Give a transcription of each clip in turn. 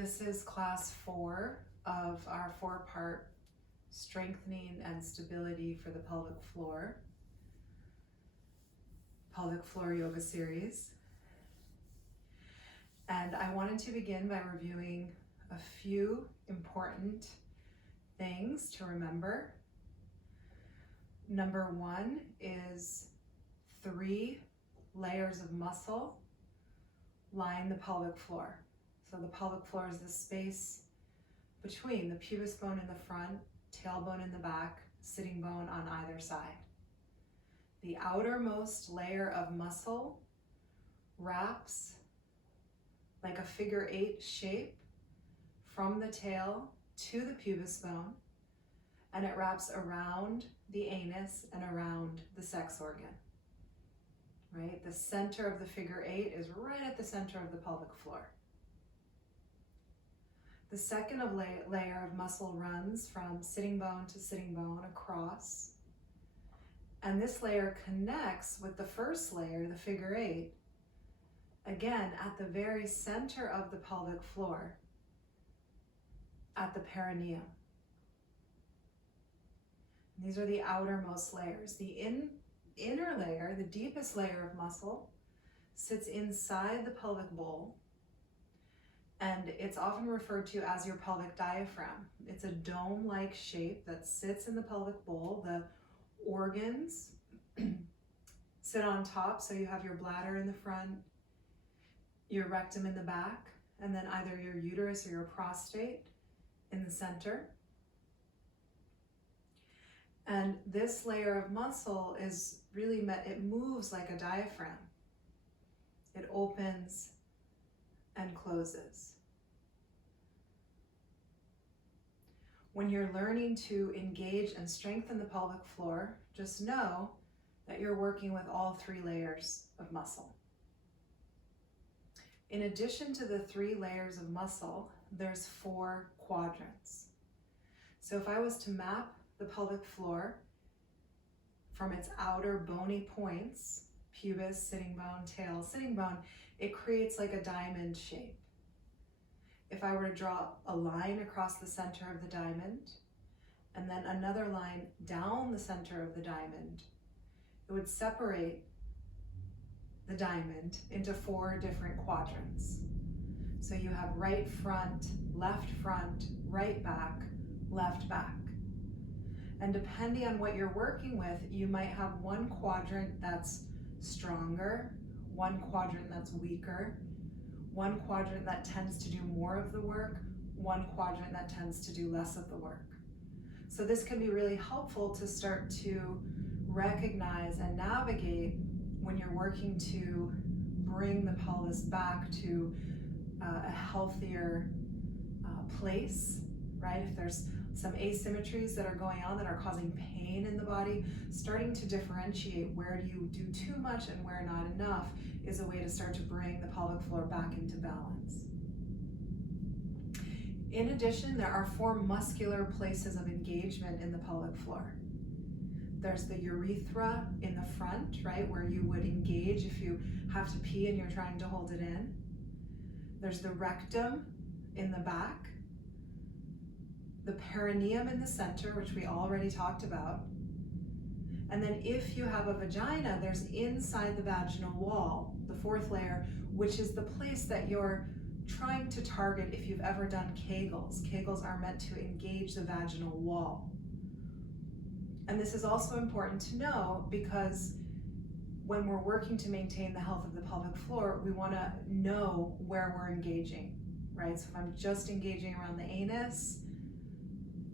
This is class 4 of our 4-part strengthening and stability for the pelvic floor yoga series. And I wanted to begin by reviewing a few important things to remember. Number 1 is 3 layers of muscle line the pelvic floor. So the pelvic floor is the space between the pubis bone in the front, tailbone in the back, sitting bone on either side. The outermost layer of muscle wraps like a figure 8 shape from the tail to the pubis bone, and it wraps around the anus and around the sex organ. Right? The center of the figure 8 is right at the center of the pelvic floor. The second layer of muscle runs from sitting bone to sitting bone across. And this layer connects with the first layer, the figure 8, again at the very center of the pelvic floor, at the perineum. And these are the outermost layers. The inner layer, the deepest layer of muscle, sits inside the pelvic bowl. And it's often referred to as your pelvic diaphragm. It's a dome-like shape that sits in the pelvic bowl. The organs sit on top, so you have your bladder in the front, your rectum in the back, and then either your uterus or your prostate in the center. And this layer of muscle is really it moves like a diaphragm. It opens and closes. When you're learning to engage and strengthen the pelvic floor, just know that you're working with all 3 layers of muscle. In addition to the 3 layers of muscle, there's 4 quadrants. So if I was to map the pelvic floor from its outer bony points, pubis, sitting bone, tail, sitting bone, it creates like a diamond shape. If I were to draw a line across the center of the diamond, and then another line down the center of the diamond, it would separate the diamond into 4 different quadrants. So you have right front, right back, left back. And depending on what you're working with, you might have one quadrant that's stronger, one quadrant that's weaker, one quadrant that tends to do more of the work, one quadrant that tends to do less of the work. So this can be really helpful to start to recognize and navigate when you're working to bring the pelvis back to a healthier place, right? If there's some asymmetries that are going on that are causing pain in the body, starting to differentiate where do you do too much and where not enough is a way to start to bring the pelvic floor back into balance. In addition, there are 4 muscular places of engagement in the pelvic floor. There's the urethra in the front, right, where you would engage if you have to pee and you're trying to hold it in. There's the rectum in the back, the perineum in the center, which we already talked about. And then if you have a vagina, there's inside the vaginal wall, the 4th layer, which is the place that you're trying to target if you've ever done Kegels. Kegels are meant to engage the vaginal wall. And this is also important to know because when we're working to maintain the health of the pelvic floor, we want to know where we're engaging, right? So if I'm just engaging around the anus,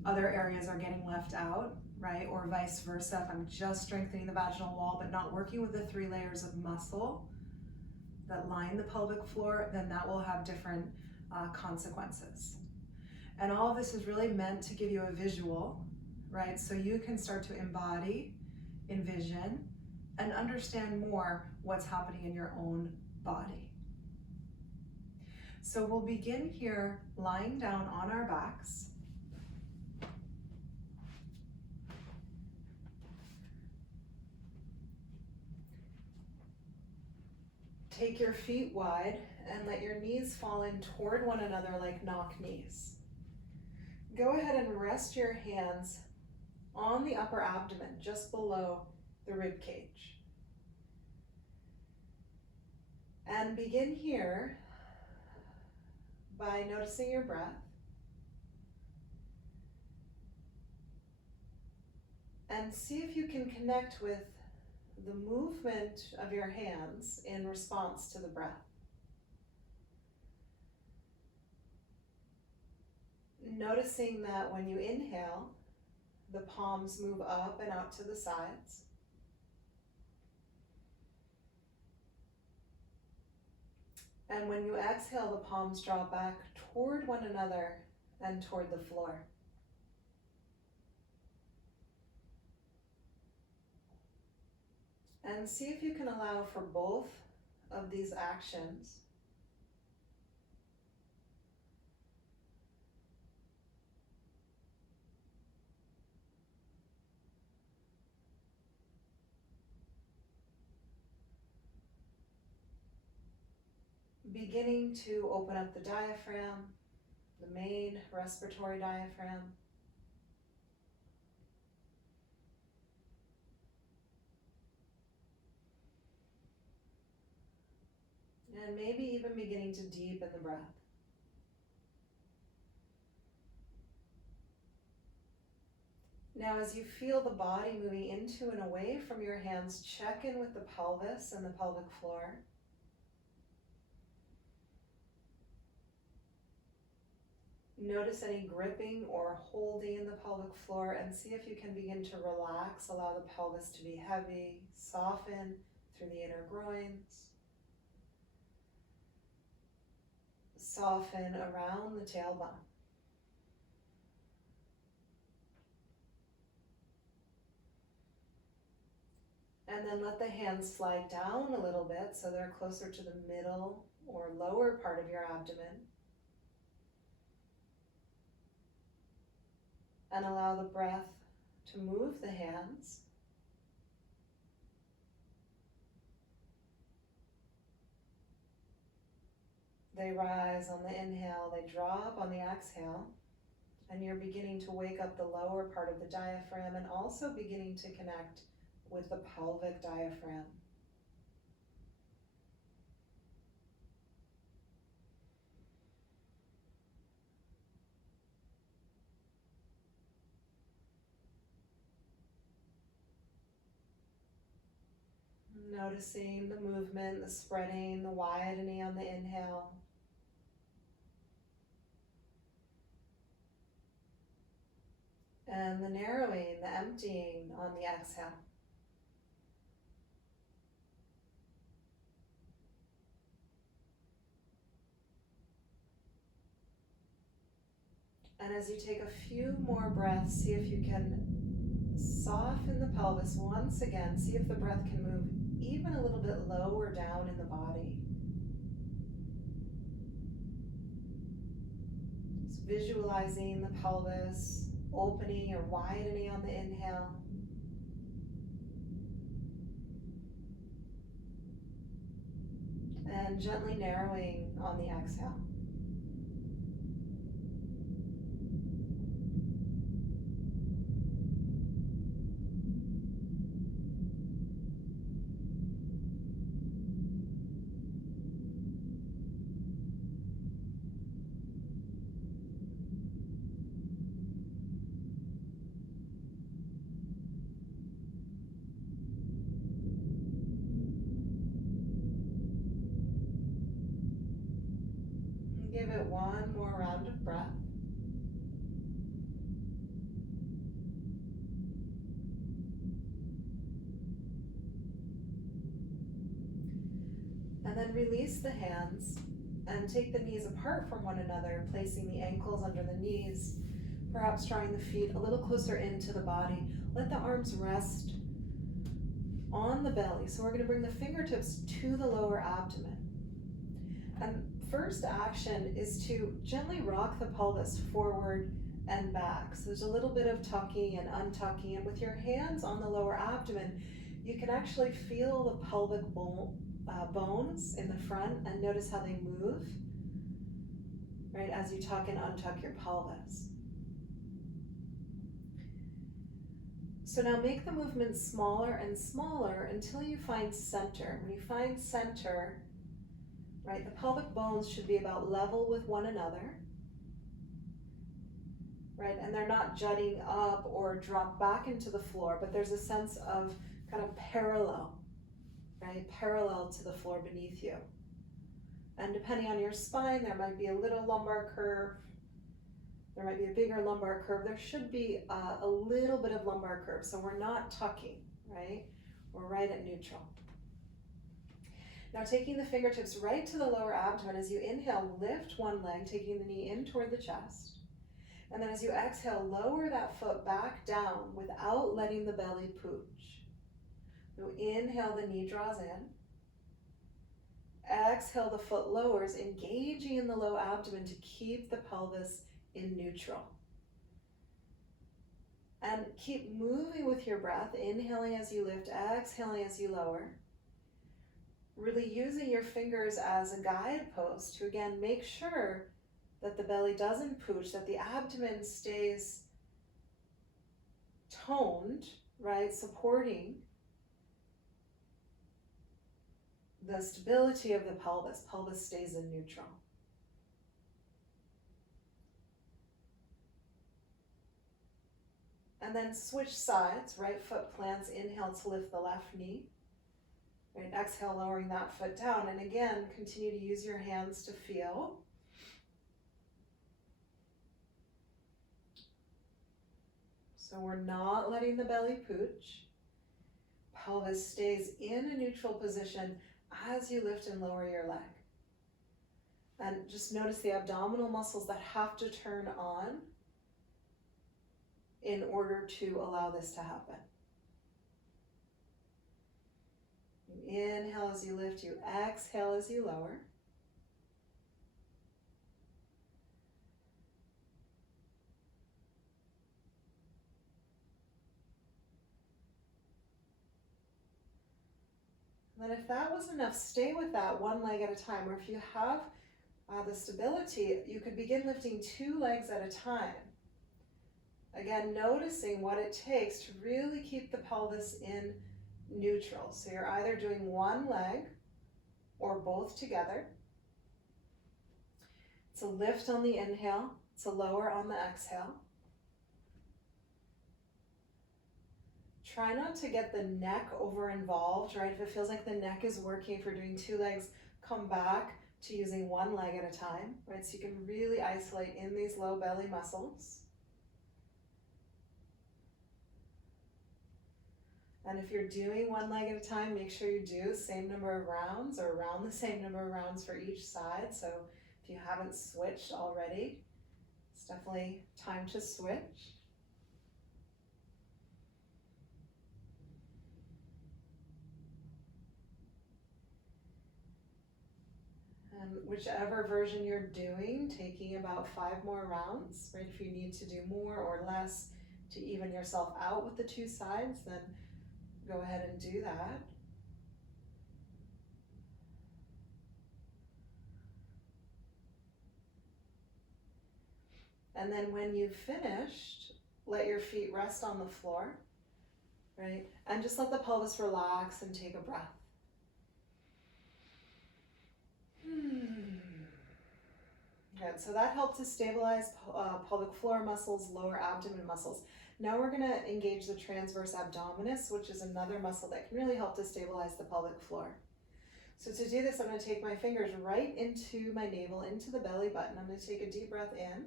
other areas are getting left out, right? Or vice versa. If I'm just strengthening the vaginal wall but not working with the 3 layers of muscle that line the pelvic floor, then that will have different consequences. And all of this is really meant to give you a visual, right? So you can start to embody, envision, and understand more what's happening in your own body. So we'll begin here lying down on our backs. Take your feet wide and let your knees fall in toward one another like knock knees. Go ahead and rest your hands on the upper abdomen, just below the rib cage. And begin here by noticing your breath. And see if you can connect with the movement of your hands in response to the breath. Noticing that when you inhale, the palms move up and out to the sides. And when you exhale, the palms draw back toward one another and toward the floor. And see if you can allow for both of these actions. Beginning to open up the diaphragm, the main respiratory diaphragm. And maybe even beginning to deepen the breath. Now, as you feel the body moving into and away from your hands, check in with the pelvis and the pelvic floor. Notice any gripping or holding in the pelvic floor and see if you can begin to relax. Allow the pelvis to be heavy, soften through the inner groins. Soften around the tailbone. And then let the hands slide down a little bit so they're closer to the middle or lower part of your abdomen. And allow the breath to move the hands. They rise on the inhale, they drop on the exhale, and you're beginning to wake up the lower part of the diaphragm and also beginning to connect with the pelvic diaphragm. Noticing the movement, the spreading, the widening on the inhale. And the narrowing, the emptying on the exhale. And as you take a few more breaths, see if you can soften the pelvis once again. See if the breath can move even a little bit lower down in the body. Just visualizing the pelvis opening or widening on the inhale. And gently narrowing on the exhale. Give it one more round of breath. And then release the hands and take the knees apart from one another, placing the ankles under the knees, perhaps drawing the feet a little closer into the body. Let the arms rest on the belly. So we're going to bring the fingertips to the lower abdomen. And first action is to gently rock the pelvis forward and back. So there's a little bit of tucking and untucking, and with your hands on the lower abdomen, you can actually feel the pelvic bone bones in the front and notice how they move, right, as you tuck and untuck your pelvis. So now make the movement smaller and smaller until you find center. When you find center, right, the pelvic bones should be about level with one another, right, and they're not jutting up or drop back into the floor, but there's a sense of kind of parallel, right, parallel to the floor beneath you. And depending on your spine, there might be a little lumbar curve, there might be a bigger lumbar curve. There should be a little bit of lumbar curve, so we're not tucking, right? We're right at neutral. Now taking the fingertips right to the lower abdomen, as you inhale, lift one leg, taking the knee in toward the chest. And then as you exhale, lower that foot back down without letting the belly pooch. So inhale, the knee draws in. Exhale, the foot lowers, engaging in the low abdomen to keep the pelvis in neutral. And keep moving with your breath, inhaling as you lift, exhaling as you lower. Really using your fingers as a guidepost to again make sure that the belly doesn't pooch, that the abdomen stays toned, right, supporting the stability of the pelvis. Pelvis stays in neutral. And then switch sides, right foot plants, inhale to lift the left knee. Right, exhale, lowering that foot down. And again, continue to use your hands to feel. So we're not letting the belly pooch. Pelvis stays in a neutral position as you lift and lower your leg. And just notice the abdominal muscles that have to turn on in order to allow this to happen. You inhale as you lift, you exhale as you lower. And then if that was enough, stay with that one leg at a time, or if you have the stability, you could begin lifting two legs at a time. Again, noticing what it takes to really keep the pelvis in neutral. So you're either doing one leg or both together. It's a lift on the inhale, it's a lower on the exhale. Try not to get the neck over involved, right? If it feels like the neck is working, if you're doing two legs, come back to using one leg at a time, right? So you can really isolate in these low belly muscles. And if you're doing one leg at a time, make sure you do the same number of rounds or around the same number of rounds for each side. So if you haven't switched already, it's definitely time to switch. And whichever version you're doing, taking about 5 more rounds, right? If you need to do more or less to even yourself out with the two sides, then go ahead and do that. And then when you've finished, let your feet rest on the floor, right? And just let the pelvis relax and take a breath. Good, so that helped to stabilize pelvic floor muscles, lower abdomen muscles. Now we're gonna engage the transverse abdominis, which is another muscle that can really help to stabilize the pelvic floor. So to do this, I'm gonna take my fingers right into my navel, into the belly button. I'm gonna take a deep breath in.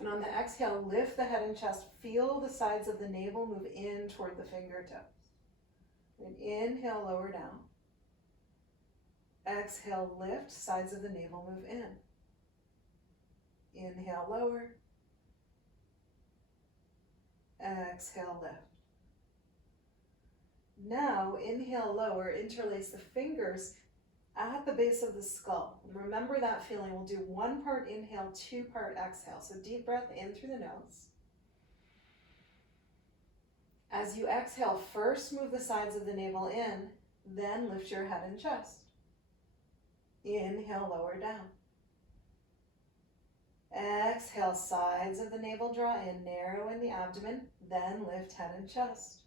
And on the exhale, lift the head and chest. Feel the sides of the navel move in toward the fingertips. And inhale, lower down. Exhale, lift, sides of the navel move in. Inhale, lower. Exhale, lift. Now, inhale, lower, interlace the fingers at the base of the skull. And remember that feeling. We'll do 1 part inhale, 2 part exhale. So deep breath in through the nose. As you exhale, first move the sides of the navel in, then lift your head and chest. Inhale, lower down. Exhale, sides of the navel draw in, narrow in the abdomen, then lift head and chest.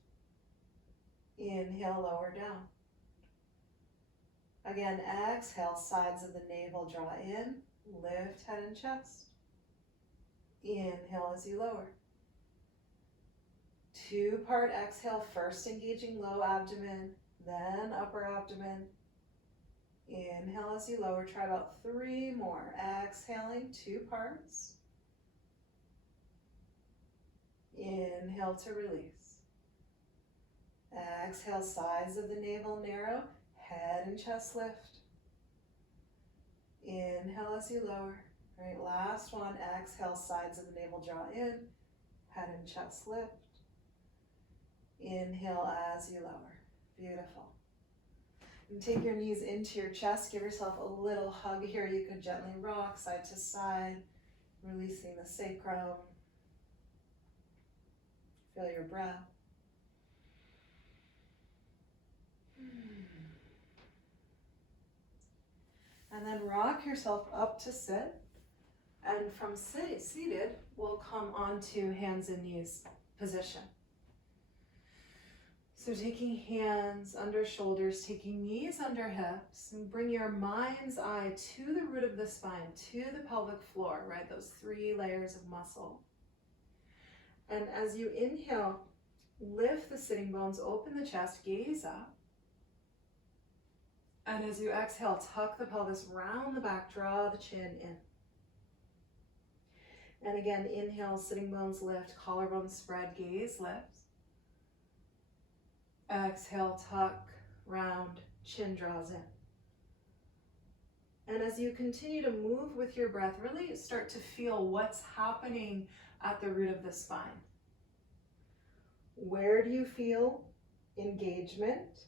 Inhale, lower down. Again, exhale, sides of the navel draw in, lift head and chest. Inhale as you lower. Two-part exhale, first engaging low abdomen, then upper abdomen. Inhale as you lower, try about 3 more. Exhaling, 2 parts. Inhale to release. Exhale, sides of the navel narrow, head and chest lift. Inhale as you lower. All right, last one. Exhale, sides of the navel draw in, head and chest lift. Inhale as you lower. Beautiful. And take your knees into your chest. Give yourself a little hug here. You can gently rock side to side, releasing the sacrum. Feel your breath. And then rock yourself up to sit. And from seated, we'll come onto hands and knees position. So taking hands under shoulders, taking knees under hips, and bring your mind's eye to the root of the spine, to the pelvic floor, right? Those 3 layers of muscle. And as you inhale, lift the sitting bones, open the chest, gaze up. And as you exhale, tuck the pelvis, round the back, draw the chin in. And again, inhale, sitting bones lift, collarbones spread, gaze lifts. Exhale, tuck, round, chin draws in. And as you continue to move with your breath, really start to feel what's happening at the root of the spine. Where do you feel engagement,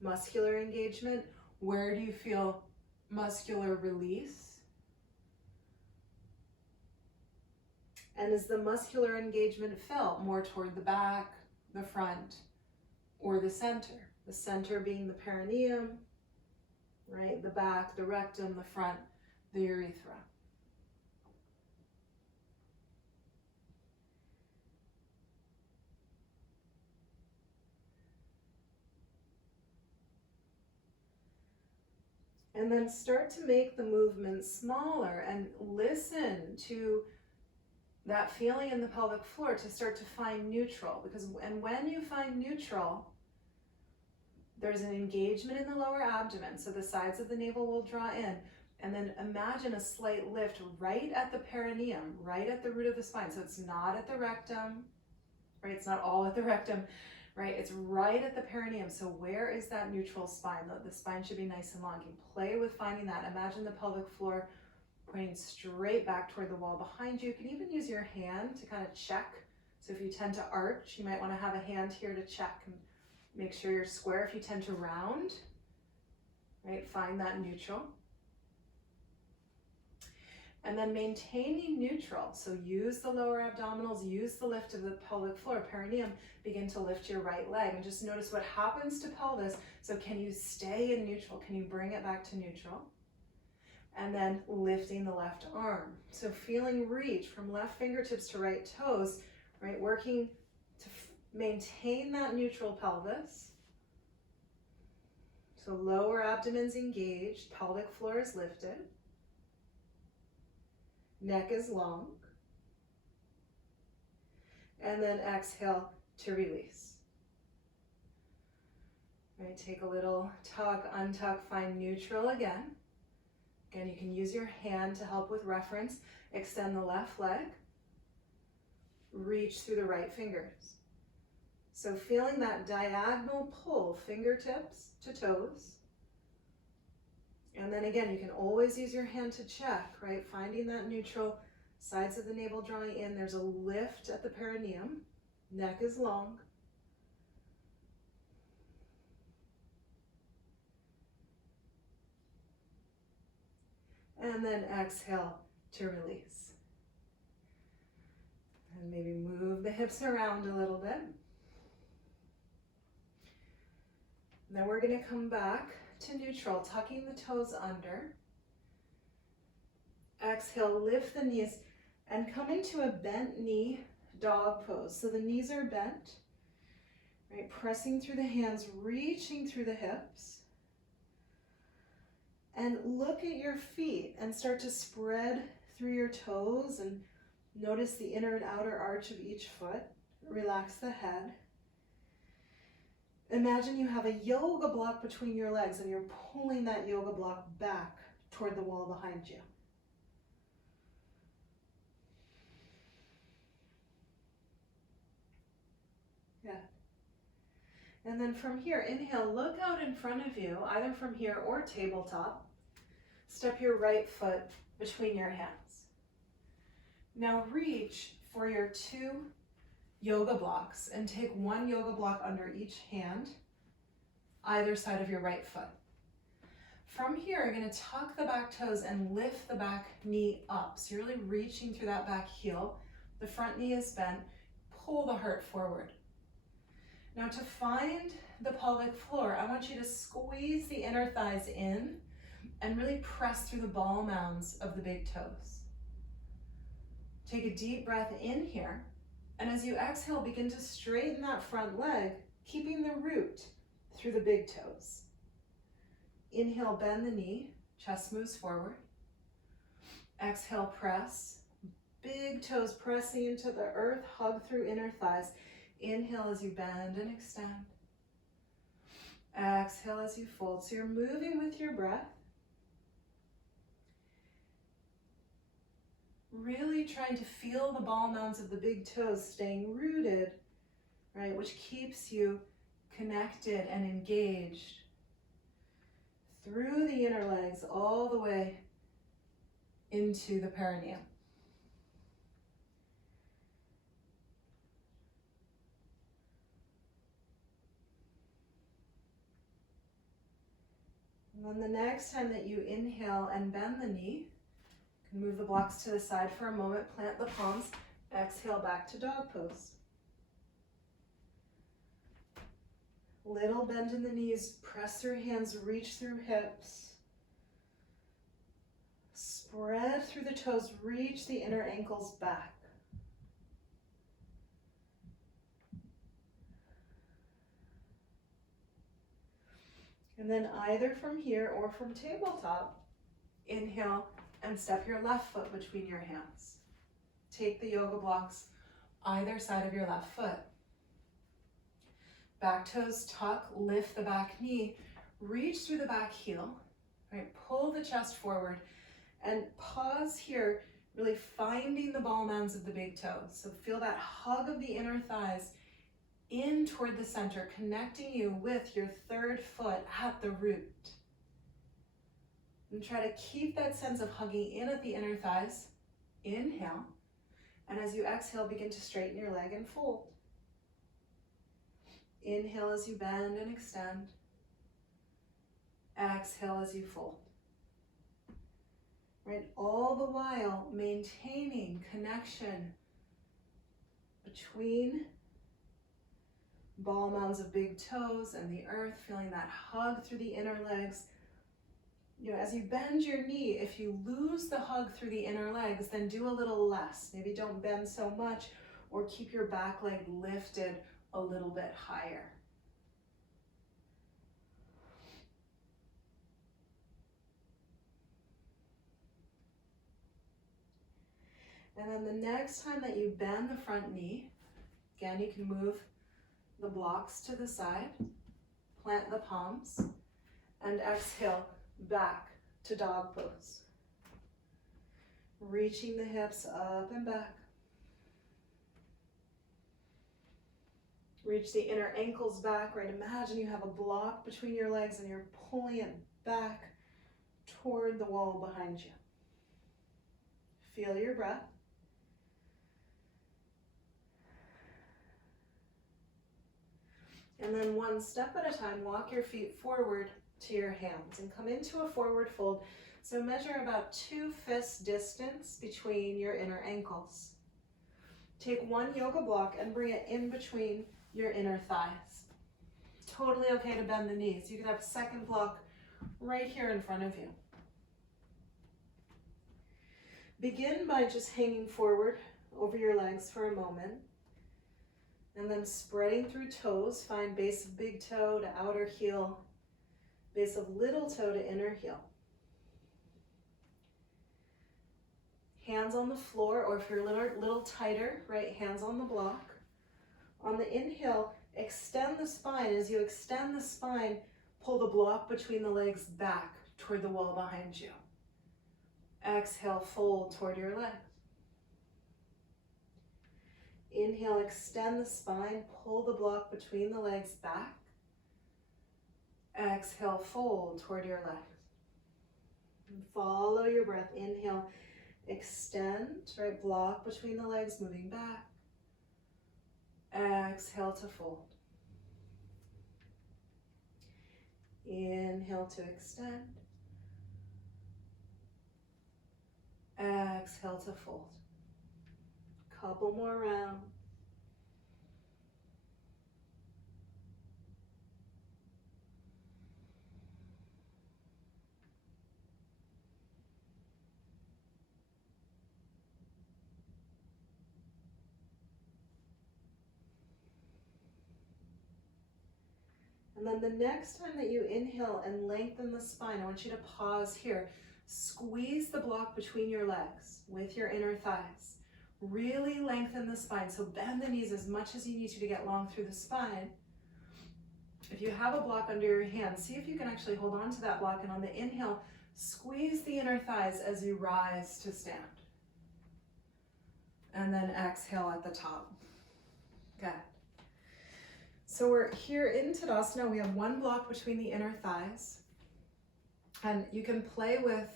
muscular engagement? Where do you feel muscular release? And is the muscular engagement felt more toward the back, the front, or the center? The center being the perineum, right? The back, the rectum, the front, the urethra. And then start to make the movement smaller and listen to that feeling in the pelvic floor to start to find neutral. And when you find neutral, there's an engagement in the lower abdomen, so the sides of the navel will draw in. And then imagine a slight lift right at the perineum, right at the root of the spine. So it's not at the rectum, right? It's not all at the rectum, right? It's right at the perineum. So where is that neutral spine? The spine should be nice and long. You can play with finding that. Imagine the pelvic floor pointing straight back toward the wall behind you. You can even use your hand to kind of check. So if you tend to arch, you might want to have a hand here to check and make sure you're square. If you tend to round, right, find that neutral. And then maintaining neutral. So use the lower abdominals, use the lift of the pelvic floor, perineum, begin to lift your right leg and just notice what happens to pelvis. So can you stay in neutral? Can you bring it back to neutral? And then lifting the left arm. So feeling reach from left fingertips to right toes, right? Working to maintain that neutral pelvis. So lower abdomen's engaged, pelvic floor is lifted. Neck is long. And then exhale to release. Right, take a little tuck, untuck, find neutral again. Again, you can use your hand to help with reference. Extend the left leg. Reach through the right fingers. So feeling that diagonal pull, fingertips to toes. And then again, you can always use your hand to check, right? Finding that neutral, sides of the navel drawing in. There's a lift at the perineum. Neck is long. And then exhale to release. And maybe move the hips around a little bit. Then we're going to come back to neutral, tucking the toes under. Exhale, lift the knees and come into a bent knee dog pose. So the knees are bent, right? Pressing through the hands, reaching through the hips. And look at your feet and start to spread through your toes and notice the inner and outer arch of each foot. Relax the head. Imagine you have a yoga block between your legs and you're pulling that yoga block back toward the wall behind you. Yeah. And then from here, inhale, look out in front of you, either from here or tabletop. Step your right foot between your hands. Now reach for your 2 yoga blocks and take 1 yoga block under each hand, either side of your right foot. From here, you're going to tuck the back toes and lift the back knee up. So you're really reaching through that back heel. The front knee is bent. Pull the heart forward. Now to find the pelvic floor, I want you to squeeze the inner thighs in and really press through the ball mounds of the big toes. Take a deep breath in here, and as you exhale, begin to straighten that front leg, keeping the root through the big toes. Inhale, bend the knee, chest moves forward. Exhale, press. Big toes pressing into the earth, hug through inner thighs. Inhale as you bend and extend. Exhale as you fold. So you're moving with your breath. Really trying to feel the ball mounds of the big toes staying rooted, right? Which keeps you connected and engaged through the inner legs all the way into the perineum. And then the next time that you inhale and bend the knee, you can move the blocks to the side for a moment, plant the palms, exhale back to dog pose. Little bend in the knees, press through hands, reach through hips. Spread through the toes, reach the inner ankles back. And then either from here or from tabletop, inhale and step your left foot between your hands. Take the yoga blocks either side of your left foot. Back toes tuck, lift the back knee, reach through the back heel, right? Pull the chest forward and pause here, really finding the ball mounds of the big toes. So feel that hug of the inner thighs in toward the center, connecting you with your third foot at the root. And try to keep that sense of hugging in at the inner thighs. Inhale. And as you exhale, begin to straighten your leg and fold. Inhale as you bend and extend. Exhale as you fold. Right? All the while maintaining connection between ball mounds of big toes and the earth, feeling that hug through the inner legs. You know, as you bend your knee, if you lose the hug through the inner legs, then do a little less. Maybe don't bend so much, or keep your back leg lifted a little bit higher. And then the next time that you bend the front knee, again, you can move the blocks to the side, plant the palms, and exhale back to dog pose. Reaching the hips up and back. Reach the inner ankles back, right? Imagine you have a block between your legs and you're pulling it back toward the wall behind you. Feel your breath. And then one step at a time, walk your feet forward to your hands and come into a forward fold. So measure about 2 fists distance between your inner ankles. Take one yoga block and bring it in between your inner thighs. totally okay to bend the knees. You can have a second block right here in front of you. Begin by just hanging forward over your legs for a moment, and then spreading through toes. Find base of big toe to outer heel, base of little toe to inner heel. Hands on the floor, or if you're a little tighter, right, hands on the block. On the inhale, extend the spine. As you extend the spine, pull the block between the legs back toward the wall behind you. Exhale, fold toward your legs. Inhale, extend the spine, pull the block between the legs back. Exhale, fold toward your legs. And follow your breath. Inhale, extend, right, block between the legs, moving back. Exhale to fold. Inhale to extend. Exhale to fold. Couple more rounds. And then the next time that you inhale and lengthen the spine, I want you to pause here. Squeeze the block between your legs with your inner thighs. Really lengthen the spine. So bend the knees as much as you need to get long through the spine. If you have a block under your hand, see if you can actually hold on to that block. And on the inhale, squeeze the inner thighs as you rise to stand. And then exhale at the top. Good. So we're here in Tadasana. We have one block between the inner thighs. And you can play with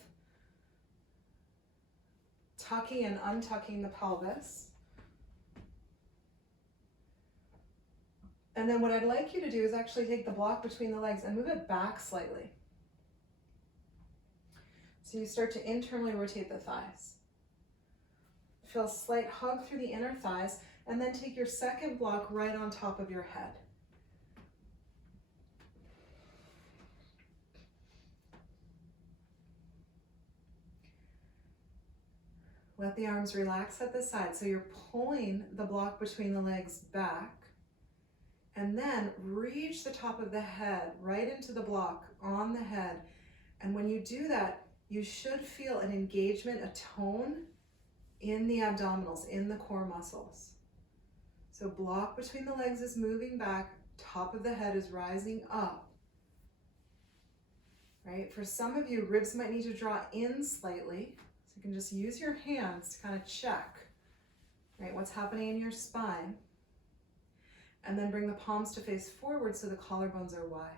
tucking and untucking the pelvis. And then what I'd like you to do is actually take the block between the legs and move it back slightly. So you start to internally rotate the thighs. Feel a slight hug through the inner thighs, and then take your second block right on top of your head. Let the arms relax at the side. So you're pulling the block between the legs back, and then reach the top of the head right into the block on the head. And when you do that, you should feel an engagement, a tone in the abdominals, in the core muscles. So block between the legs is moving back, top of the head is rising up. Right? For some of you, ribs might need to draw in slightly. So you can just use your hands to kind of check, right, what's happening in your spine. And then bring the palms to face forward so the collarbones are wide.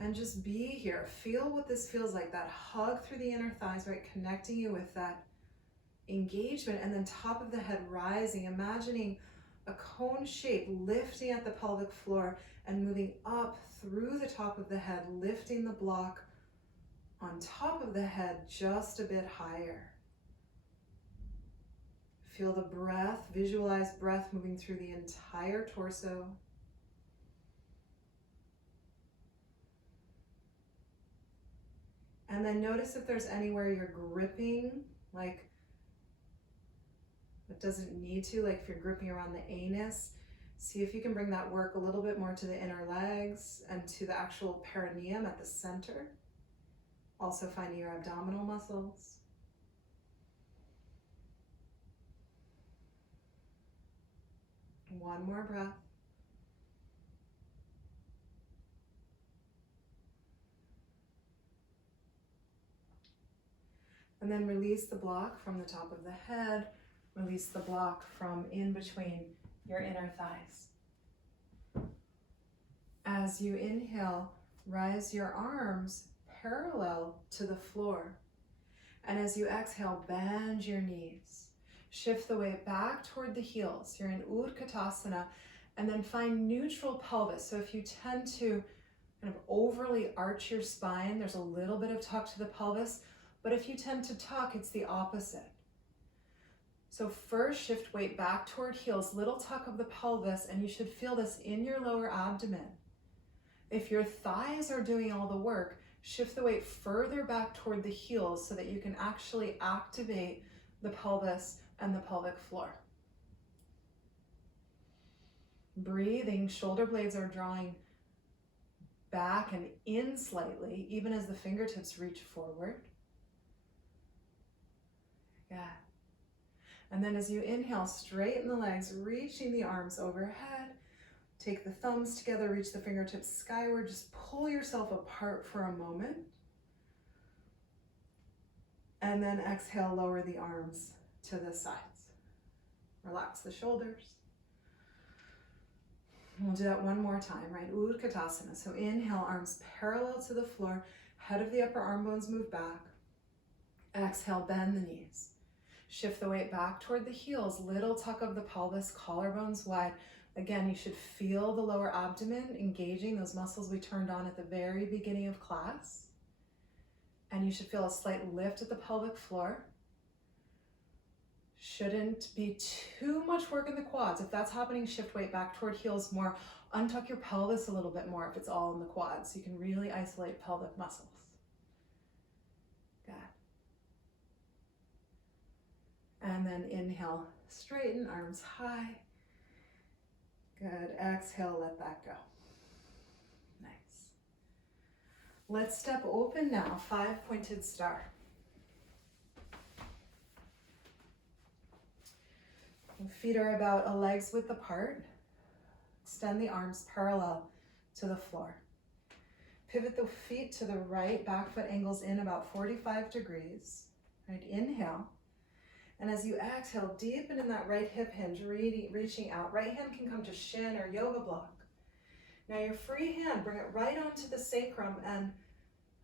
And just be here. Feel what this feels like, that hug through the inner thighs, right, connecting you with that engagement, and then top of the head rising, imagining a cone shape, lifting at the pelvic floor and moving up through the top of the head, lifting the block on top of the head just a bit higher. Feel the breath, visualize breath moving through the entire torso. And then notice if there's anywhere you're gripping, like it doesn't need to, like if you're gripping around the anus. See if you can bring that work a little bit more to the inner legs and to the actual perineum at the center. Also finding your abdominal muscles. One more breath. And then release the block from the top of the head. Release the block from in between your inner thighs. As you inhale, rise your arms parallel to the floor. And as you exhale, bend your knees. Shift the weight back toward the heels. You're in Utkatasana, and then find neutral pelvis. So if you tend to kind of overly arch your spine, there's a little bit of tuck to the pelvis, but if you tend to tuck, it's the opposite. So first, shift weight back toward heels, little tuck of the pelvis, and you should feel this in your lower abdomen. If your thighs are doing all the work, shift the weight further back toward the heels so that you can actually activate the pelvis and the pelvic floor. Breathing, shoulder blades are drawing back and in slightly, even as the fingertips reach forward. Yeah. And then as you inhale, straighten the legs, reaching the arms overhead. Take the thumbs together, reach the fingertips skyward. Just pull yourself apart for a moment. And then exhale, lower the arms to the sides. Relax the shoulders. We'll do that one more time, right? Utkatasana. So inhale, arms parallel to the floor. Head of the upper arm bones move back. Exhale, bend the knees. Shift the weight back toward the heels. Little tuck of the pelvis, collarbones wide. Again, you should feel the lower abdomen engaging those muscles we turned on at the very beginning of class. And you should feel a slight lift at the pelvic floor. Shouldn't be too much work in the quads. If that's happening, shift weight back toward heels more. Untuck your pelvis a little bit more if it's all in the quads. So you can really isolate pelvic muscles. Good. And then inhale, straighten, arms high. Good. Exhale, let that go. Nice. Let's step open now, 5-pointed star. Feet are about a leg's width apart. Extend the arms parallel to the floor. Pivot the feet to the right, back foot angles in about 45 degrees. Right, inhale. And as you exhale, deepen in that right hip hinge, reaching out. Right hand can come to shin or yoga block. Now your free hand, bring it right onto the sacrum and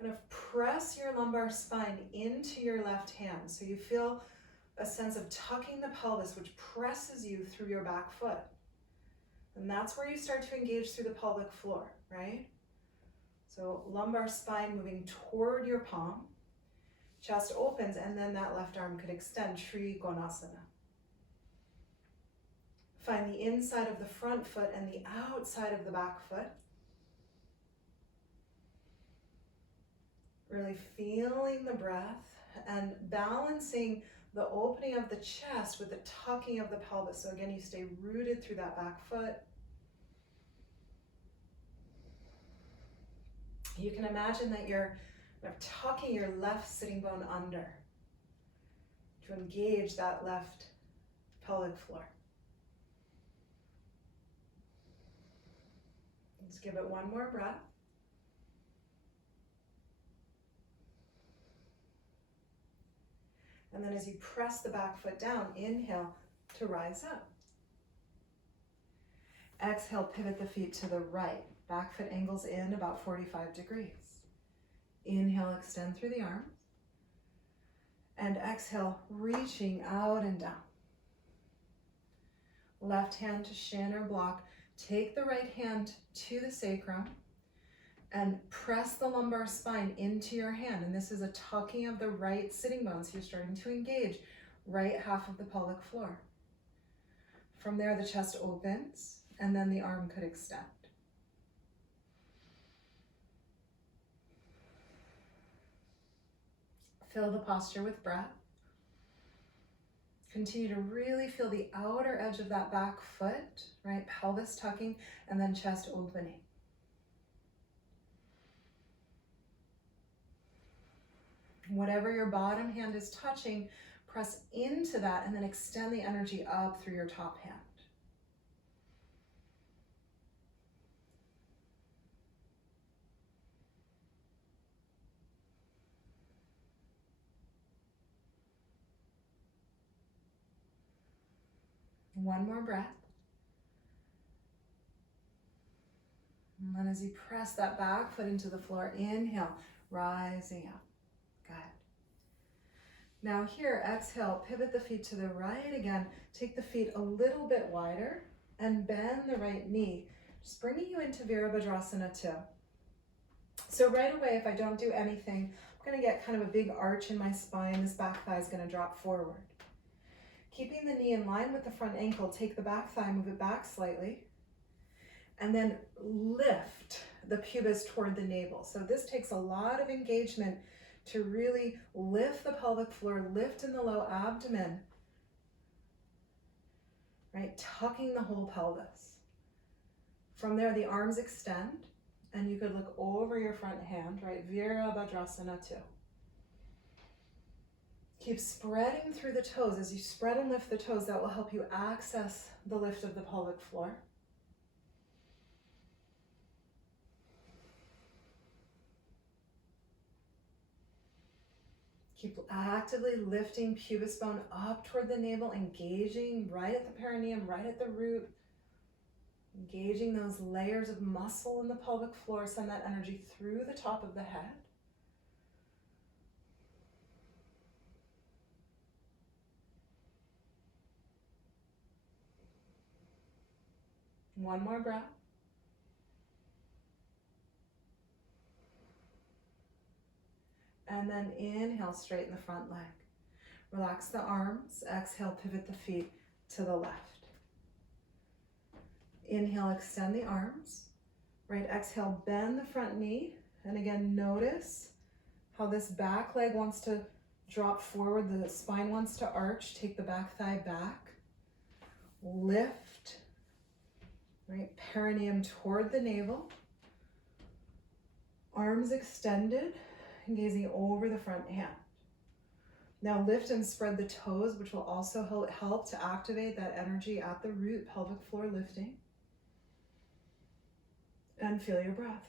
kind of press your lumbar spine into your left hand. So you feel a sense of tucking the pelvis, which presses you through your back foot. And that's where you start to engage through the pelvic floor, right? So lumbar spine moving toward your palm. Chest opens, and then that left arm could extend, Trikonasana. Find the inside of the front foot and the outside of the back foot. Really feeling the breath and balancing the opening of the chest with the tucking of the pelvis. So again, you stay rooted through that back foot. You can imagine that you're tucking your left sitting bone under to engage that left pelvic floor. Let's give it one more breath. And then as you press the back foot down, inhale to rise up. Exhale, pivot the feet to the right. Back foot angles in about 45 degrees. Inhale, extend through the arms. And exhale, reaching out and down. Left hand to shin or block. Take the right hand to the sacrum and press the lumbar spine into your hand. And this is a tucking of the right sitting bones. You're starting to engage right half of the pelvic floor. From there, the chest opens and then the arm could extend. Fill the posture with breath. Continue to really feel the outer edge of that back foot, right? Pelvis tucking and then chest opening. Whatever your bottom hand is touching, press into that and then extend the energy up through your top hand. One more breath. And then as you press that back foot into the floor, inhale, rising up. Good. Now here, exhale, pivot the feet to the right again. Take the feet a little bit wider and bend the right knee, just bringing you into Virabhadrasana 2. So right away, if I don't do anything, I'm gonna get kind of a big arch in my spine. This back thigh is gonna drop forward. Keeping the knee in line with the front ankle, take the back thigh, move it back slightly, and then lift the pubis toward the navel. So this takes a lot of engagement to really lift the pelvic floor, lift in the low abdomen, right? Tucking the whole pelvis. From there, the arms extend, and you could look over your front hand, right? Virabhadrasana 2. Keep spreading through the toes. As you spread and lift the toes, that will help you access the lift of the pelvic floor. Keep actively lifting pubis bone up toward the navel, engaging right at the perineum, right at the root. Engaging those layers of muscle in the pelvic floor. Send that energy through the top of the head. One more breath. And then inhale, straighten the front leg. Relax the arms. Exhale, pivot the feet to the left. Inhale, extend the arms. Right, exhale, bend the front knee. And again, notice how this back leg wants to drop forward. The spine wants to arch. Take the back thigh back. Lift. Right, perineum toward the navel. Arms extended, and gazing over the front hand. Now lift and spread the toes, which will also help to activate that energy at the root, pelvic floor lifting. And feel your breath.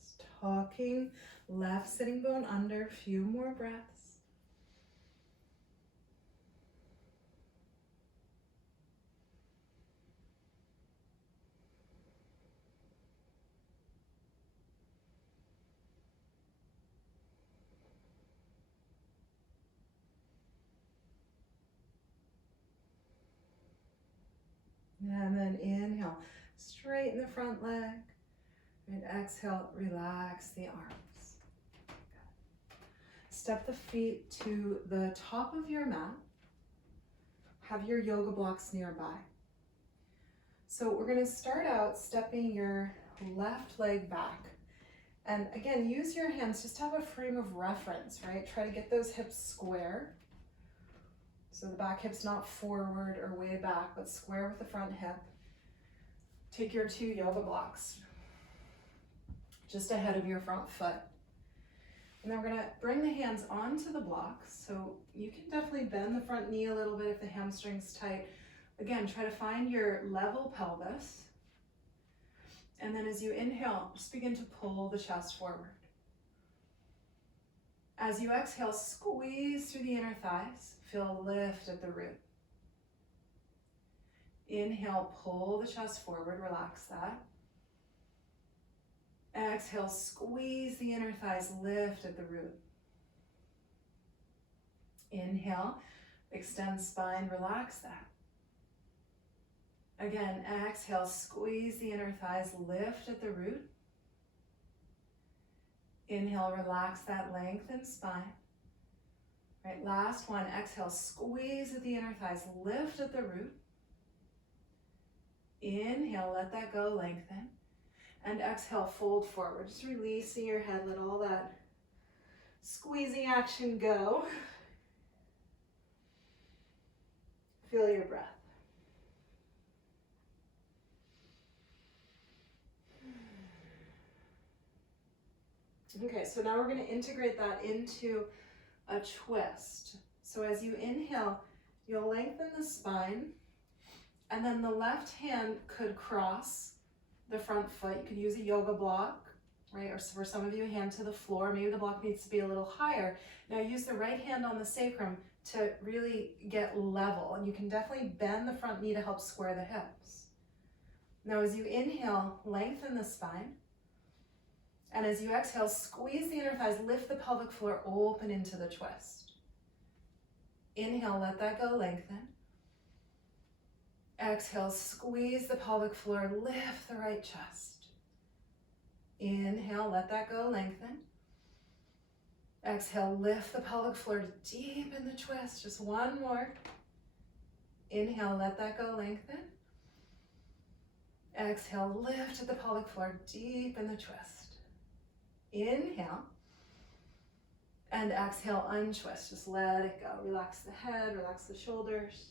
Just talking, left sitting bone under, a few more breaths. And then inhale, straighten the front leg. And exhale, relax the arms. Step the feet to the top of your mat. Have your yoga blocks nearby. So we're going to start out stepping your left leg back. And again, use your hands just to have a frame of reference, right? Try to get those hips square. So the back hip's not forward or way back, but square with the front hip. Take your 2 yoga blocks just ahead of your front foot. And then we're gonna bring the hands onto the blocks. So you can definitely bend the front knee a little bit if the hamstring's tight. Again, try to find your level pelvis. And then as you inhale, just begin to pull the chest forward. As you exhale, squeeze through the inner thighs. Feel a lift at the root. Inhale, pull the chest forward, relax that. Exhale, squeeze the inner thighs, lift at the root. Inhale, extend spine, relax that. Again, exhale, squeeze the inner thighs, lift at the root. Inhale, relax that, lengthen spine. Right, last one, exhale, squeeze at the inner thighs, lift at the root. Inhale, let that go, lengthen. And exhale, fold forward. Just releasing your head, let all that squeezing action go. Feel your breath. Okay, so now we're going to integrate that into a twist. So as you inhale, you'll lengthen the spine, and then the left hand could cross the front foot. You could use a yoga block, right? Or for some of you, hand to the floor. Maybe the block needs to be a little higher. Now use the right hand on the sacrum to really get level, and you can definitely bend the front knee to help square the hips. Now as you inhale, lengthen the spine. And as you exhale, squeeze the inner thighs, lift the pelvic floor, open into the twist. Inhale, let that go, lengthen. Exhale, squeeze the pelvic floor, lift the right chest. Inhale, let that go, lengthen. Exhale, lift the pelvic floor, deepen the twist. Just one more. Inhale, let that go, lengthen. Exhale, lift the pelvic floor, deepen the twist. Inhale. And exhale, untwist. Just let it go. Relax the head, relax the shoulders.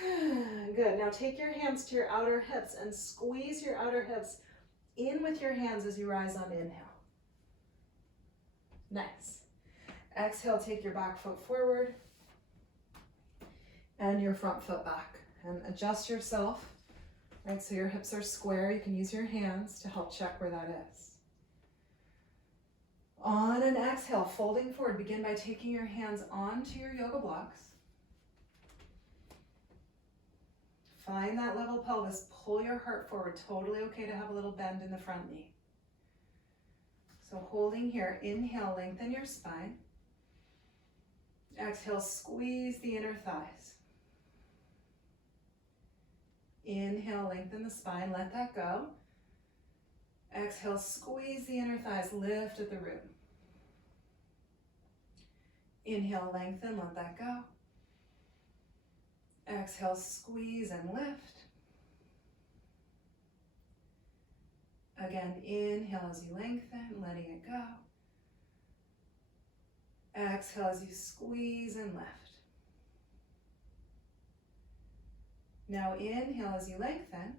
Good. Now take your hands to your outer hips and squeeze your outer hips in with your hands as you rise on inhale. Nice. Exhale, take your back foot forward and your front foot back. And adjust yourself, right? So your hips are square. You can use your hands to help check where that is. On an exhale, folding forward, begin by taking your hands onto your yoga blocks. Find that level pelvis, pull your heart forward. Totally okay to have a little bend in the front knee. So holding here, inhale, lengthen your spine. Exhale, squeeze the inner thighs. Inhale, lengthen the spine, let that go. Exhale, squeeze the inner thighs, lift at the root. Inhale, lengthen, let that go. Exhale, squeeze and lift. Again, inhale as you lengthen, letting it go. Exhale as you squeeze and lift. Now inhale as you lengthen,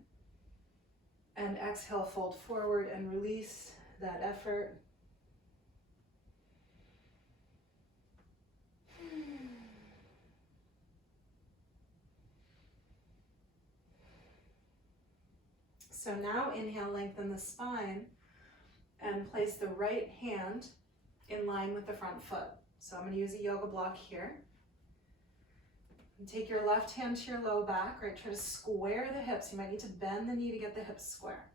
and exhale, fold forward and release that effort. So now inhale, lengthen the spine, and place the right hand in line with the front foot. So I'm going to use a yoga block here. And take your left hand to your low back, right? Try to square the hips. You might need to bend the knee to get the hips square.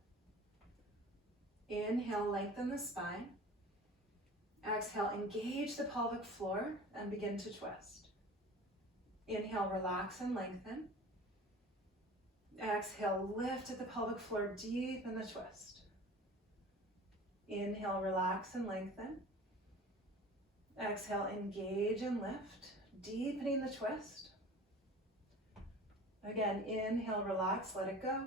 Inhale, lengthen the spine. Exhale, engage the pelvic floor and begin to twist. Inhale, relax and lengthen. Exhale, lift at the pelvic floor, deepen the twist. Inhale, relax and lengthen. Exhale, engage and lift, deepening the twist. Again, inhale, relax, let it go.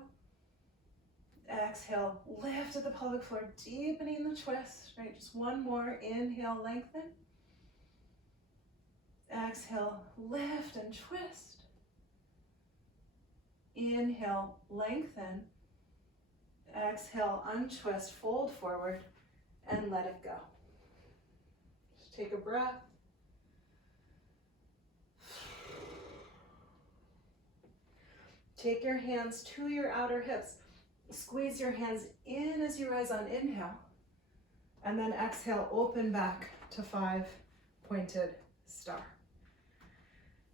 Exhale, lift at the pelvic floor, deepening the twist, right? Just one more, inhale, lengthen. Exhale, lift and twist. Inhale, lengthen. Exhale, untwist, fold forward, and let it go. Just take a breath. Take your hands to your outer hips. Squeeze your hands in as you rise on inhale. And then exhale, open back to 5-pointed star.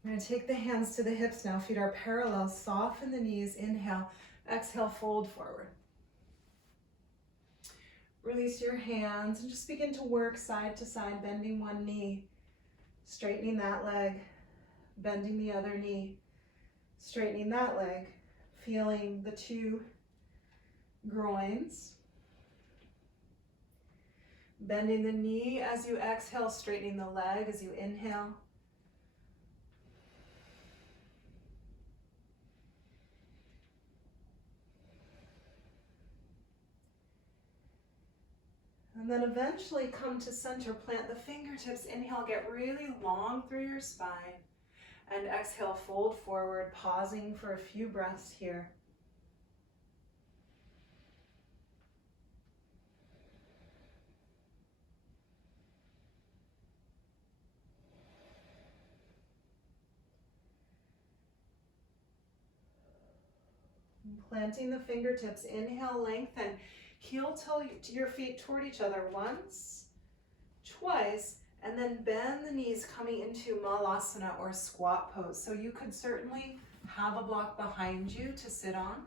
I'm going to take the hands to the hips now. Feet are parallel. Soften the knees. Inhale. Exhale, fold forward. Release your hands and just begin to work side to side, bending one knee, straightening that leg, bending the other knee, straightening that leg, feeling the two groins. Bending the knee as you exhale, straightening the leg as you inhale. And then eventually come to center, plant the fingertips. Inhale, get really long through your spine. And exhale, fold forward, pausing for a few breaths here. Planting the fingertips, inhale, lengthen. Heel toe your feet toward each other once, twice, and then bend the knees coming into Malasana or squat pose. So you could certainly have a block behind you to sit on.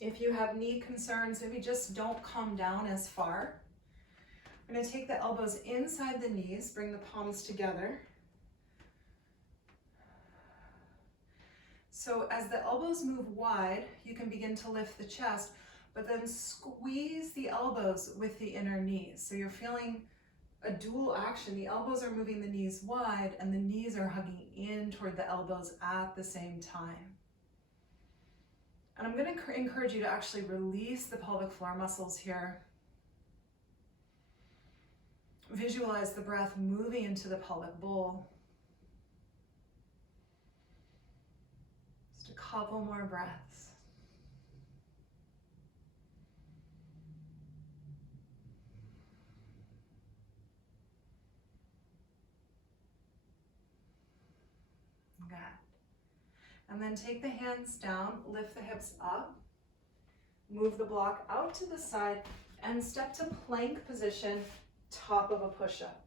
If you have knee concerns, maybe just don't come down as far. We're going to take the elbows inside the knees, bring the palms together. So as the elbows move wide, you can begin to lift the chest, but then squeeze the elbows with the inner knees. So you're feeling a dual action. The elbows are moving the knees wide and the knees are hugging in toward the elbows at the same time. And I'm going to encourage you to actually release the pelvic floor muscles here. Visualize the breath moving into the pelvic bowl. Just a couple more breaths. Good. And then take the hands down, lift the hips up, move the block out to the side, and step to plank position, top of a push-up.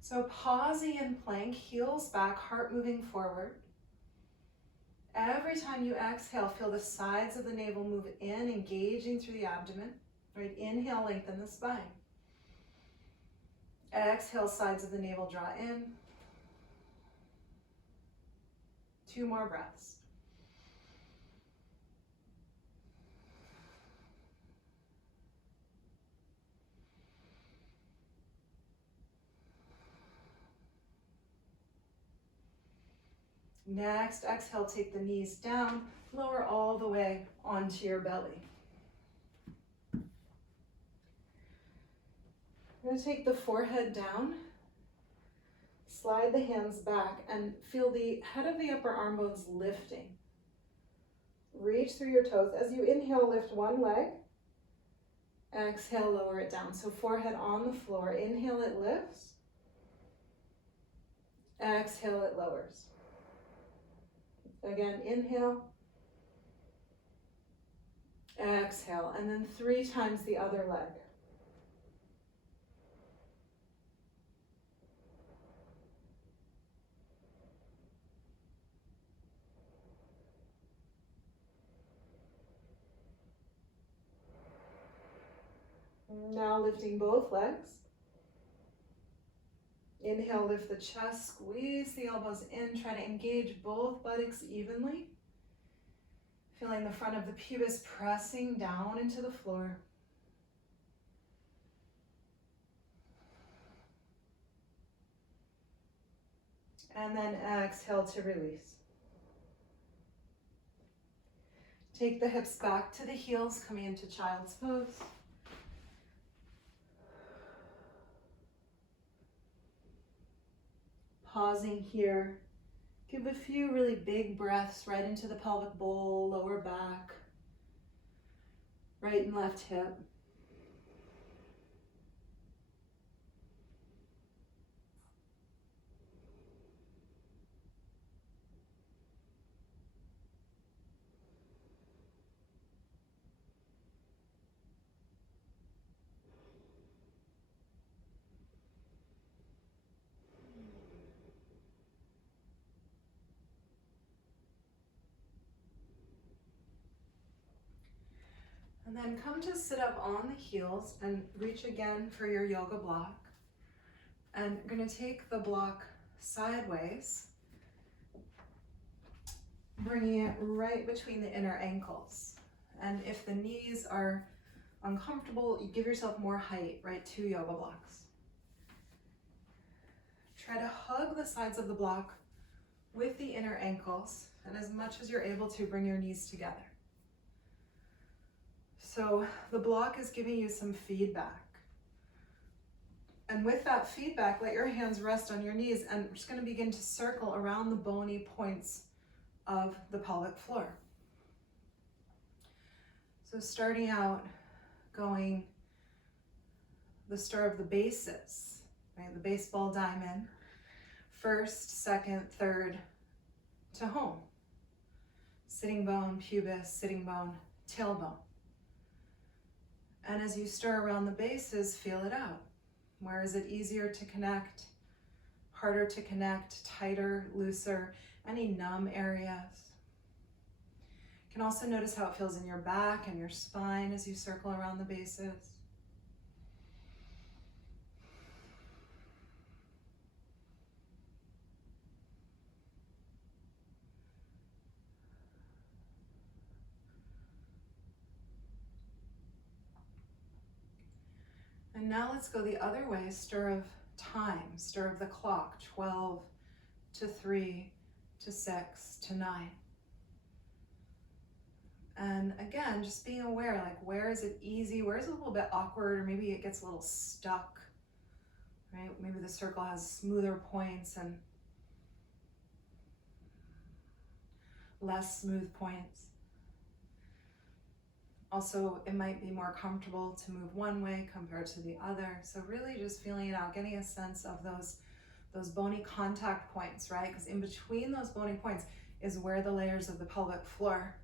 So pausing in plank, heels back, heart moving forward. Every time you exhale, feel the sides of the navel move in, engaging through the abdomen. Right, inhale, lengthen the spine. Exhale, sides of the navel draw in. 2 more breaths. Next, exhale, take the knees down, lower all the way onto your belly. We're going to take the forehead down, slide the hands back, and feel the head of the upper arm bones lifting. Reach through your toes. As you inhale, lift one leg. Exhale, lower it down. So forehead on the floor. Inhale, it lifts. Exhale, it lowers. Again, inhale. Exhale, and then 3 times the other leg. Now lifting both legs. Inhale, lift the chest, squeeze the elbows in, try to engage both buttocks evenly. Feeling the front of the pubis pressing down into the floor. And then exhale to release. Take the hips back to the heels, coming into child's pose. Pausing here. Give a few really big breaths right into the pelvic bowl, lower back, right and left hip. And then come to sit up on the heels and reach again for your yoga block. And you're going to take the block sideways, bringing it right between the inner ankles. And if the knees are uncomfortable, you give yourself more height, right? 2 yoga blocks. Try to hug the sides of the block with the inner ankles, and as much as you're able to, bring your knees together. So the block is giving you some feedback. And with that feedback, let your hands rest on your knees, and we're just going to begin to circle around the bony points of the pelvic floor. So starting out, going the stir of the bases, right? The baseball diamond, first, second, third to home. Sitting bone, pubis, sitting bone, tailbone. And as you stir around the bases, feel it out. Where is it easier to connect, harder to connect, tighter, looser, any numb areas? You can also notice how it feels in your back and your spine as you circle around the bases. And now let's go the other way, stir of time, stir of the clock, 12 to 3 to 6 to 9. And again, just being aware, like where is it easy, where is it a little bit awkward, or maybe it gets a little stuck, right? Maybe the circle has smoother points and less smooth points. Also, it might be more comfortable to move one way compared to the other. So really just feeling it out, getting a sense of those bony contact points, right? Because in between those bony points is where the layers of the pelvic floor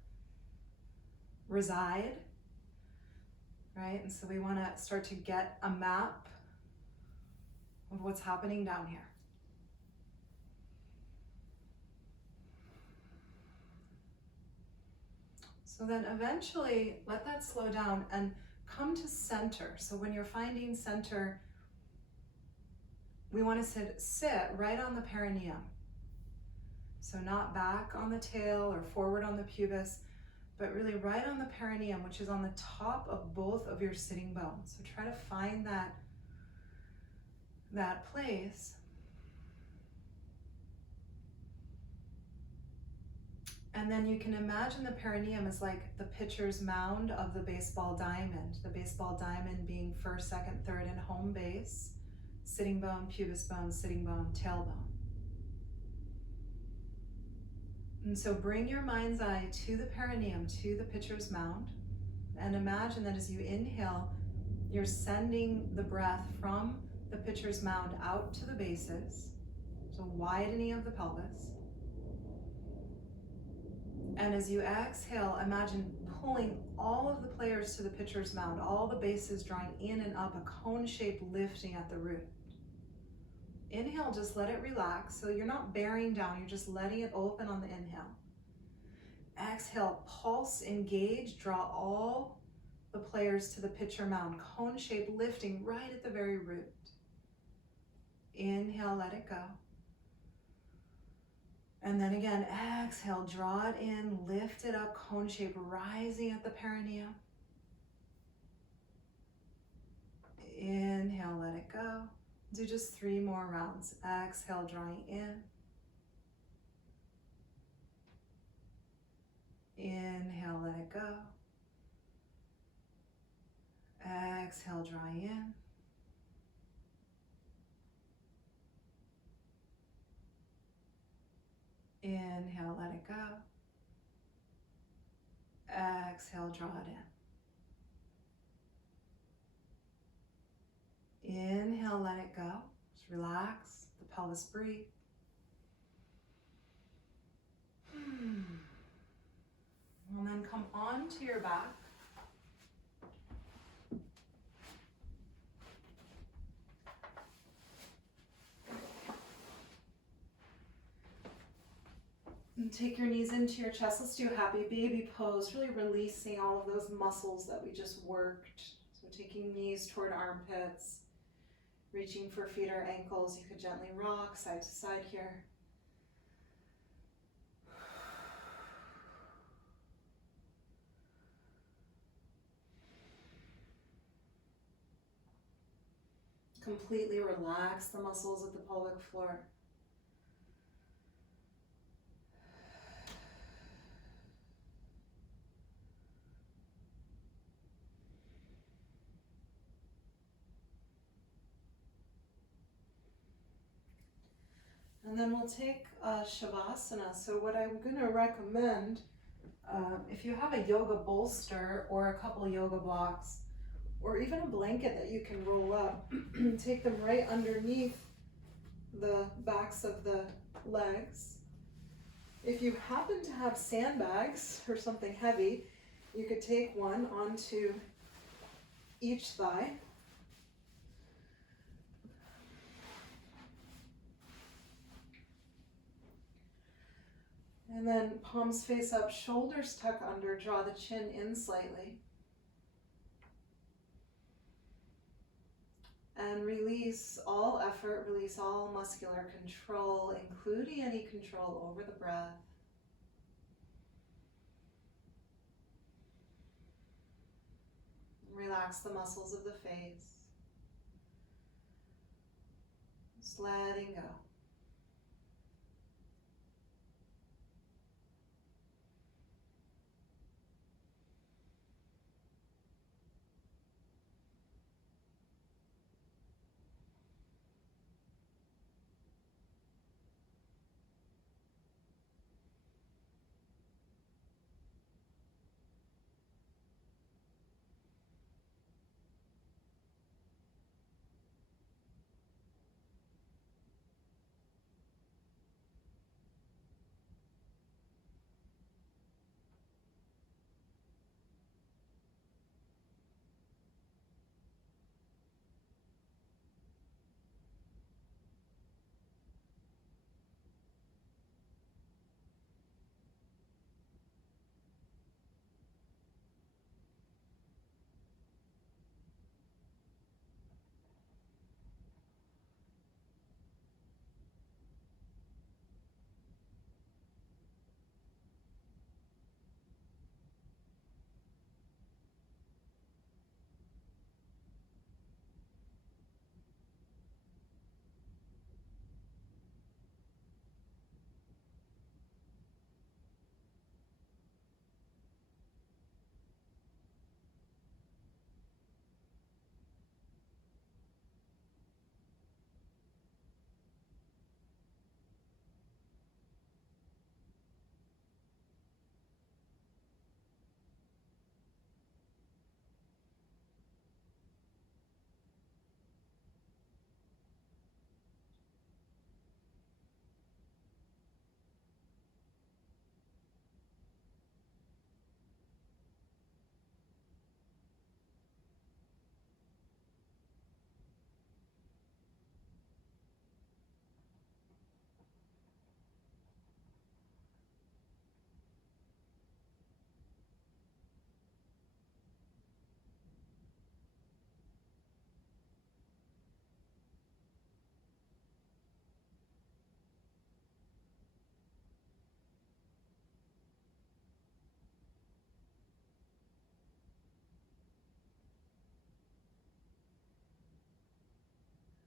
reside, right? And so we want to start to get a map of what's happening down here. So then eventually let that slow down and come to center. So when you're finding center, we want to sit right on the perineum. So not back on the tail or forward on the pubis, but really right on the perineum, which is on the top of both of your sitting bones. So try to find that place. And then you can imagine the perineum is like the pitcher's mound of the baseball diamond being first, second, third, and home base, sitting bone, pubis bone, sitting bone, tailbone. And so bring your mind's eye to the perineum, to the pitcher's mound, and imagine that as you inhale, you're sending the breath from the pitcher's mound out to the bases, so widening of the pelvis. And as you exhale, imagine pulling all of the players to the pitcher's mound, all the bases drawing in and up, a cone shape lifting at the root. Inhale, just let it relax. So you're not bearing down, you're just letting it open on the inhale. Exhale, pulse, engage, draw all the players to the pitcher mound, cone shape lifting right at the very root. Inhale, let it go. And then again, exhale, draw it in, lift it up, cone shape rising at the perineum. Inhale, let it go. Do just 3 more rounds. Exhale, drawing in. Inhale, let it go. Exhale, drawing in. Inhale, let it go. Exhale, draw it in. Inhale, let it go. Just relax the pelvis, breathe. And then come onto your back. And take your knees into your chest. Let's do a happy baby pose, really releasing all of those muscles that we just worked. So taking knees toward armpits, reaching for feet or ankles. You could gently rock side to side here. Completely relax the muscles of the pelvic floor. And then we'll take Shavasana. So what I'm going to recommend, if you have a yoga bolster or a couple yoga blocks, or even a blanket that you can roll up, take them right underneath the backs of the legs. If you happen to have sandbags or something heavy, you could take one onto each thigh. And then palms face up, shoulders tuck under, draw the chin in slightly. And release all effort, release all muscular control, including any control over the breath. Relax the muscles of the face. just letting go.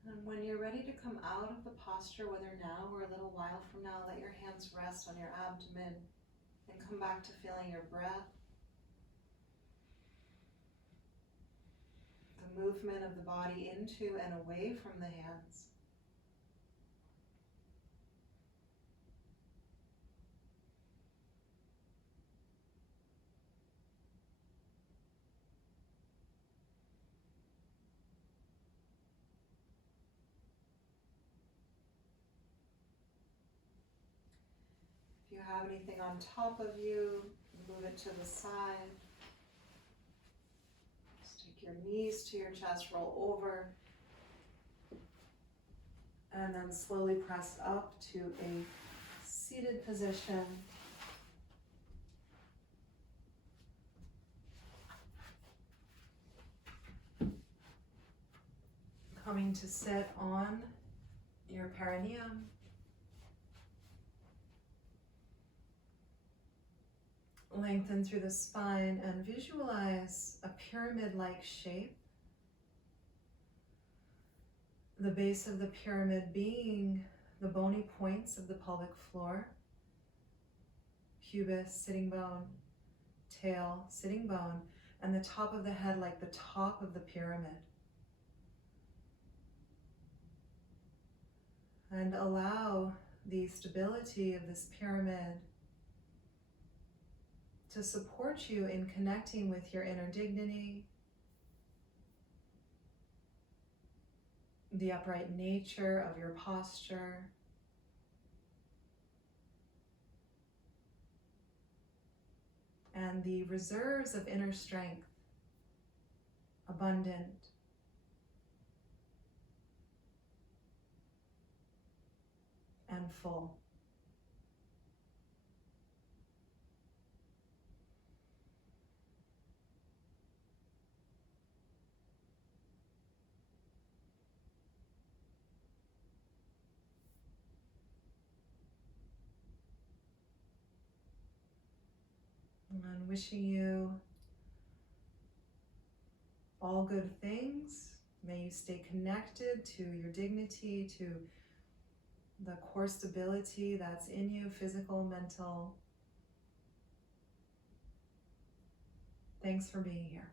And when you're ready to come out of the posture, whether now or a little while from now, let your hands rest on your abdomen and come back to feeling your breath, the movement of the body into and away from the hands. If you have anything on top of you, move it to the side. Just take your knees to your chest, roll over, and then slowly press up to a seated position. Coming to sit on your perineum. Lengthen through the spine and visualize a pyramid-like shape. The base of the pyramid being the bony points of the pelvic floor. Pubis, sitting bone, tail, sitting bone, and the top of the head like the top of the pyramid. And allow the stability of this pyramid to support you in connecting with your inner dignity, the upright nature of your posture, and the reserves of inner strength, abundant, and full. And wishing you all good things. May you stay connected to your dignity, to the core stability that's in you, physical, mental. Thanks for being here.